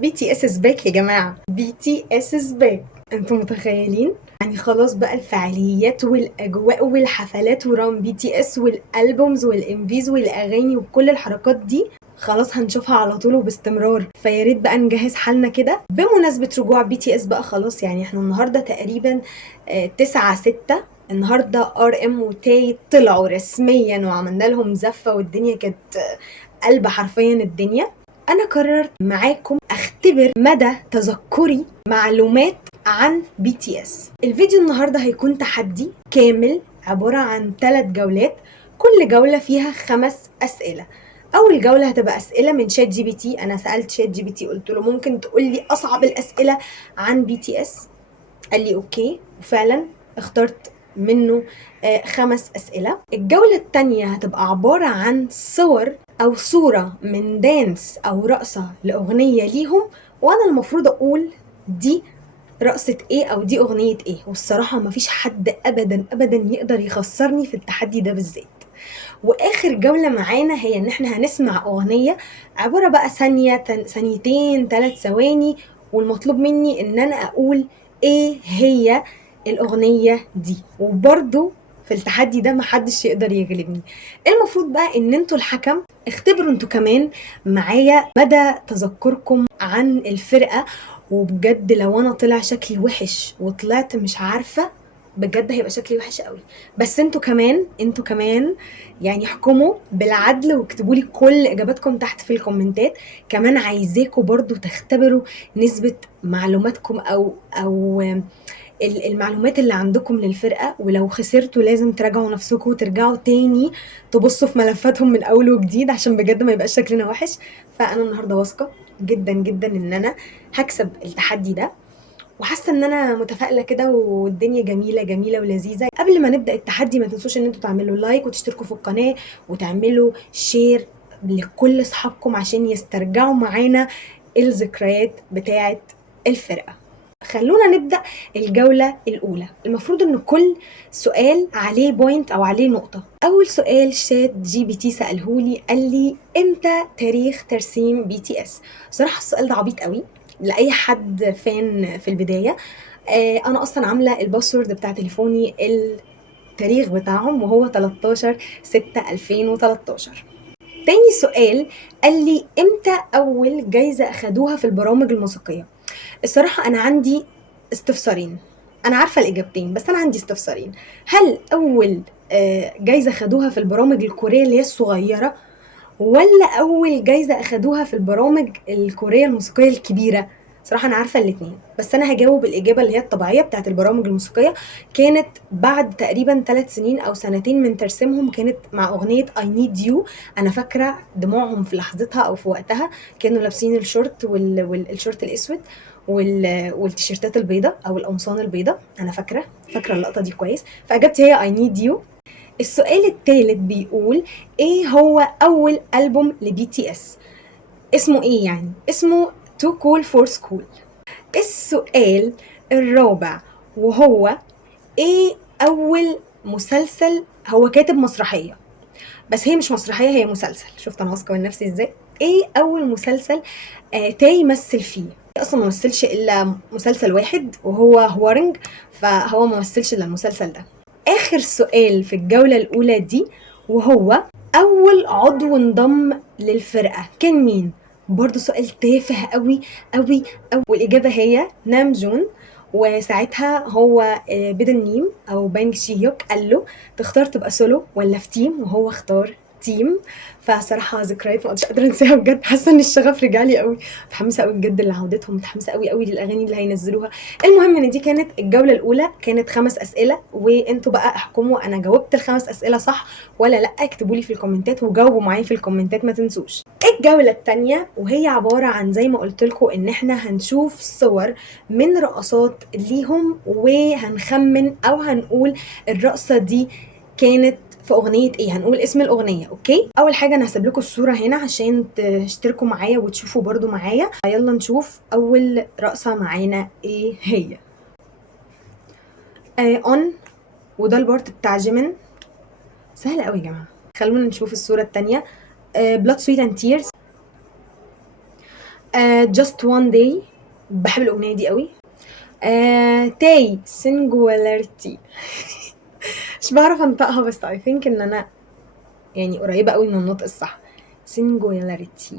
بي تي اس از باك يا جماعه. بي تي اس از باك. انتوا متخيلين؟ يعني خلاص بقى الفعاليات والاجواء والحفلات ورام بي تي اس والالبومز والانفيز والاغاني وكل الحركات دي خلاص هنشوفها على طول وباستمرار. فيا ريت بقى نجهز حالنا كده بمناسبة رجوع بي تي اس بقى. خلاص يعني احنا النهارده تقريبا 9/6. النهارده ار ام وتاي طلعوا رسميا وعملنا لهم زفة والدنيا كانت قلب حرفيا الدنيا. انا قررت معاكم اختبر مدى تذكري معلومات عن بي تي اس. الفيديو النهارده هيكون تحدي كامل عبارة عن 3 جولات، كل جولة فيها 5 أسئلة. أول جولة هتبقى أسئلة من شات جي بي تي. أنا سألت شات جي بي تي قلت له ممكن تقول لي أصعب الأسئلة عن بي تي اس؟ قال لي أوكي، وفعلا اخترت منه 5 أسئلة. الجولة التانية هتبقى عبارة عن صور أو صورة من دانس أو رقصة لأغنية ليهم، وأنا المفروض أقول دي رقصة ايه او دي اغنية ايه. والصراحة مفيش حد ابدا ابدا يقدر يخسرني في التحدي ده بالذات. واخر جولة معانا هي ان احنا هنسمع اغنية عبارة بقى ثانية ثانيتين 3 ثواني، والمطلوب مني ان انا اقول ايه هي الاغنية دي. وبرضو في التحدي ده محدش يقدر يغلبني. المفروض بقى ان انتوا الحكم، اختبروا انتوا كمان معايا مدى تذكركم عن الفرقة. وبجد لو انا طلع شكلي وحش وطلعت مش عارفة، بجد هيبقى شكلي وحش قوي. بس انتوا كمان يعني احكموا بالعدل واكتبوا لي كل اجاباتكم تحت في الكومنتات. كمان عايزاكم برضو تختبروا نسبة معلوماتكم او المعلومات اللي عندكم للفرقة. ولو خسرتوا لازم تراجعوا نفسكم وترجعوا تاني تبصوا في ملفاتهم من اول وجديد عشان بجد ما يبقاش شكلنا وحش. فانا النهارده واثقة جدا جدا ان انا هكسب التحدي ده، وحاسه ان انا متفائله كده والدنيا جميله جميله ولذيذه. قبل ما نبدا التحدي ما تنسوش ان انتوا تعملوا لايك وتشتركوا في القناه وتعملوا شير لكل اصحابكم عشان يسترجعوا معانا الذكريات بتاعه الفرقه. خلونا نبدا الجوله الاولى. المفروض ان كل سؤال عليه بوينت او عليه نقطه. اول سؤال شات جي بي تي سالهولي، قال لي امتى تاريخ ترسيم بي تي اس؟ صراحه السؤال ده عبيط قوي لاي حد فان في البدايه. انا اصلا عامله الباسورد بتاع تليفوني التاريخ بتاعهم وهو 13/6/2013. تاني سؤال قال لي امتى اول جايزه اخدوها في البرامج الموسيقيه؟ الصراحه انا عندي استفسارين. انا عارفه الاجابتين بس انا عندي استفسارين. هل اول جايزه خدوها في البرامج الكوريه اللي هي الصغيره، ولا اول جايزه اخدوها في البرامج الكوريه الموسيقيه الكبيره؟ صراحه انا عارفه الاثنين بس انا هجاوب الاجابه اللي هي الطبيعيه بتاعت البرامج الموسيقيه. كانت بعد تقريبا 3 سنين او سنتين من ترسيمهم، كانت مع اغنيه I Need You. انا فاكره دموعهم في لحظتها او في وقتها كانوا لابسين الشورت والشورت الاسود والتيشيرتات البيضاء او القمصان البيضاء. انا فاكره اللقطه دي كويس، فاجابتي هي I Need You. السؤال الثالث بيقول ايه هو اول ألبوم لبي تي اس؟ اسمه ايه يعني؟ اسمه Too Cool for School. السؤال الرابع وهو ايه اول مسلسل هو كاتب مسرحية، بس هي مش مسرحية هي مسلسل. شفت انا واثقة من نفسي ازاي؟ ايه اول مسلسل تاي مثل فيه؟ اصلا ما مثلش الا مسلسل واحد وهو هوارنج، فهو ما مثلش الا المسلسل ده. اخر سؤال في الجولة الاولى دي وهو اول عضو انضم للفرقة كان مين؟ برضو سؤال تافه قوي قوي قوي، والاجابة هي نام جون. وساعتها هو بدن نيم او بانج شي هيوك قال له تختار تبقى سولو ولا في تيم، وهو اختار تيم. فصراحه ذكريات ما قادره انساها بجد. حاسه ان الشغف رجع لي قوي، متحمسه قوي بجد لعودتهم، متحمسه قوي قوي للاغاني اللي هينزلوها. المهم ان دي كانت الجوله الاولى، كانت 5 اسئله وانتوا بقى احكموا انا جاوبت ال5 اسئله صح ولا لا. اكتبوا لي في الكومنتات وجاوبوا معايا في الكومنتات ما تنسوش. الجوله الثانيه وهي عباره عن زي ما قلت لكم ان احنا هنشوف صور من رقصات ليهم وهنخمن او هنقول الرقصه دي كانت في اغنيه ايه. هنقول اسم الاغنيه. اوكي، اول حاجه انا هسيب لكم الصوره هنا عشان تشتركوا معايا وتشوفوا برضو معايا. يلا نشوف اول رقصه معانا ايه هي. اون، وده البارت بتاع جيمين. سهله قوي يا جماعه. خلونا نشوف الصوره الثانيه. بلاد سويت اند تيرز. just one day، بحب الاغنيه دي قوي. تاي singularity مش بعرف انطقها، بس I think ان انا يعني قريبه قوي من النطق الصح. singularity.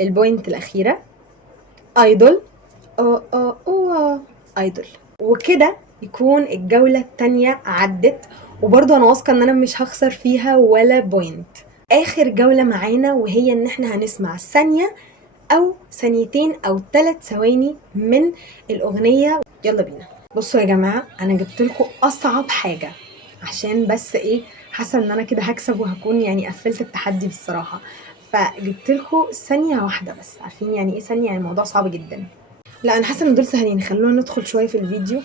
البوينت الاخيره ايدول. ايدول. وكده يكون الجولة التانية عدت، وبرضه انا واثقة ان انا مش هخسر فيها ولا بوينت. اخر جولة معانا وهي ان احنا هنسمع ثانية او ثانيتين او 3 ثواني من الاغنية. يلا بينا. بصوا يا جماعة، انا جبت لكم اصعب حاجة عشان بس ايه، حاسة ان انا كده هكسب وهكون يعني قفلت التحدي بالصراحة. فجبت لكم ثانية واحدة بس. عارفين يعني ايه ثانية؟ يعني الموضوع صعب جدا. لا انا حاسة ان دول سهلين، خلونا ندخل شوية في الفيديو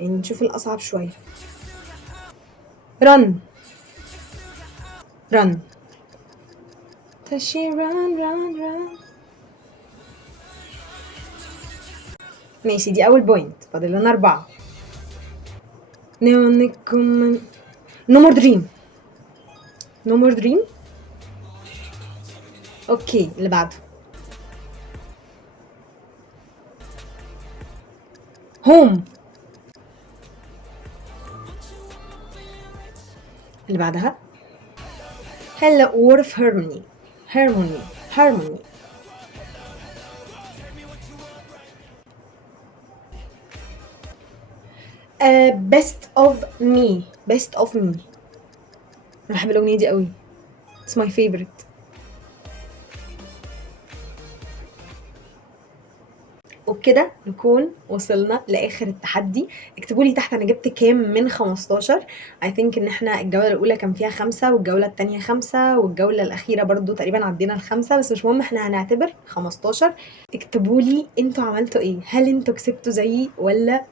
يعني نشوف الاصعب شوية. رن رن تشي رن رن رن. ماشي، دي اول بوينت، فاضل لنا 4. نيونيكم. نو مور دريم. نو مور دريم. اوكي، اللي بعده هوم. اللي بعدها هلا وورف هارموني. هارموني هارموني. بيست اوف مي. بيست اوف مي. انا بحب الاغنيه دي قوي. اتس ماي فيفورت. وبكده نكون وصلنا لاخر التحدي. اكتبوا لي تحت انا جبت كام من 15. I think ان احنا الجوله الاولى كان فيها 5 والجوله الثانيه 5 والجوله الاخيره برضو تقريبا عدينا ال5، بس مش مهم، احنا هنعتبر 15. اكتبوا لي انتوا عملتوا ايه، هل انتوا كسبتوا زيي ولا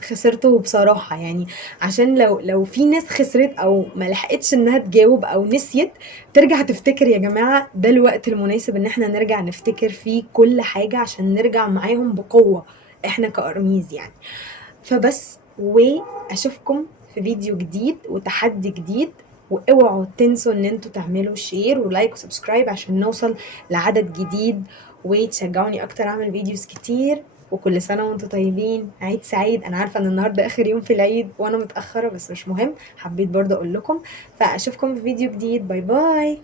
خسرته بصراحة يعني. عشان لو في ناس خسرت او ما لحقتش انها تجاوب او نسيت ترجع تفتكر، يا جماعة ده الوقت المناسب ان احنا نرجع نفتكر فيه كل حاجة عشان نرجع معاهم بقوة احنا كأرميز يعني. فبس، واشوفكم في فيديو جديد وتحدي جديد. واوعوا تنسوا ان انتوا تعملوا شير ولايك وسبسكرايب عشان نوصل لعدد جديد، وتشجعوني اكتر اعمل فيديوز كتير. وكل سنة وانتوا طيبين، عيد سعيد. انا عارفة ان النهاردة اخر يوم في العيد وانا متأخرة، بس مش مهم، حبيت برضه اقول لكم. فاشوفكم في فيديو جديد. باي باي.